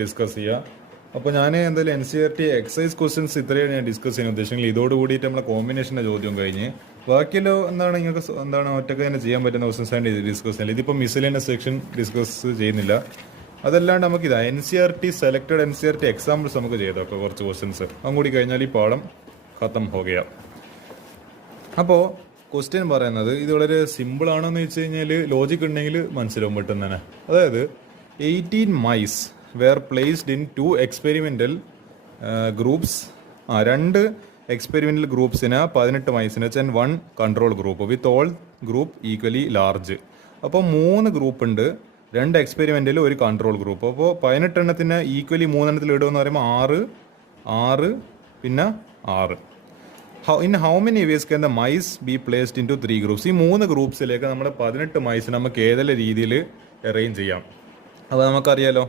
Discuss ചെയ്യുക. അപ്പോൾ ഞാൻ എന്തായാലും NCERT എക്സസൈസ് ക്വസ്റ്റ്യൻസ് ഇത്രയാണ് ഞാൻ ഡിസ്കസ് ചെയ്യാൻ ഉദ്ദേശിക്കുന്നത്. ഇതോട് കൂടിയിട്ട് നമ്മളെ കോമ്പിനേഷൻ്റെ ചോദ്യം കഴിഞ്ഞ് ബാക്കിയല്ലോ എന്താണ് നിങ്ങൾക്ക് ഒറ്റയ്ക്ക് തന്നെ ചെയ്യാൻ പറ്റുന്ന ക്വസ്റ്റ്യൻസ് ആണ് ഡിസ്കസ് ചെയ്യുന്നത്. ഇതിപ്പോൾ മിസലേനിയസ് സെക്ഷൻ ഡിസ്കസ് ചെയ്യുന്നില്ല. അതല്ലാണ്ട് നമുക്ക് ഇതാ NCERT സെലക്ടഡ് NCERT എക്സാമ്പിൾസ് നമുക്ക് ചെയ്തോക്കാം. കുറച്ച് ക്വസ്റ്റ്യൻസ് അതും കൂടി കഴിഞ്ഞാൽ ഈ പാഠം ഖത്തം ഹോഗയാ. അപ്പോൾ ക്വസ്റ്റ്യൻ പറയുന്നത് ഇത് വളരെ സിമ്പിൾ ആണെന്ന് വെച്ച് കഴിഞ്ഞാൽ ലോജിക് ഉണ്ടെങ്കിൽ മനസ്സിലാവും പെട്ടെന്ന് തന്നെ. അതായത് 18 mice were placed in 2 experimental groups. 2 experimental ഗ്രൂപ്പ്സിന് 18 മൈസിന് വെച്ചാൽ 1 control group with all group equally large. അപ്പോൾ 3 ഗ്രൂപ്പ് ഉണ്ട്, 2 എക്സ്പെരിമെൻറ്റിൽ ഒരു കൺട്രോൾ ഗ്രൂപ്പ്. അപ്പോൾ 18 എണ്ണത്തിന് ഈക്വലി 3 എണ്ണത്തിൽ ഇടുമെന്ന് പറയുമ്പോൾ 6 പിന്നെ 6. In how many ways can the mice be placed into 3 groups? ഈ 3 ഗ്രൂപ്പ്സിലേക്ക് നമ്മൾ 18 മൈസിന് നമുക്ക് ഏതെല്ലാം രീതിയിൽ അറേഞ്ച് ചെയ്യാം. അപ്പോൾ നമുക്കറിയാലോ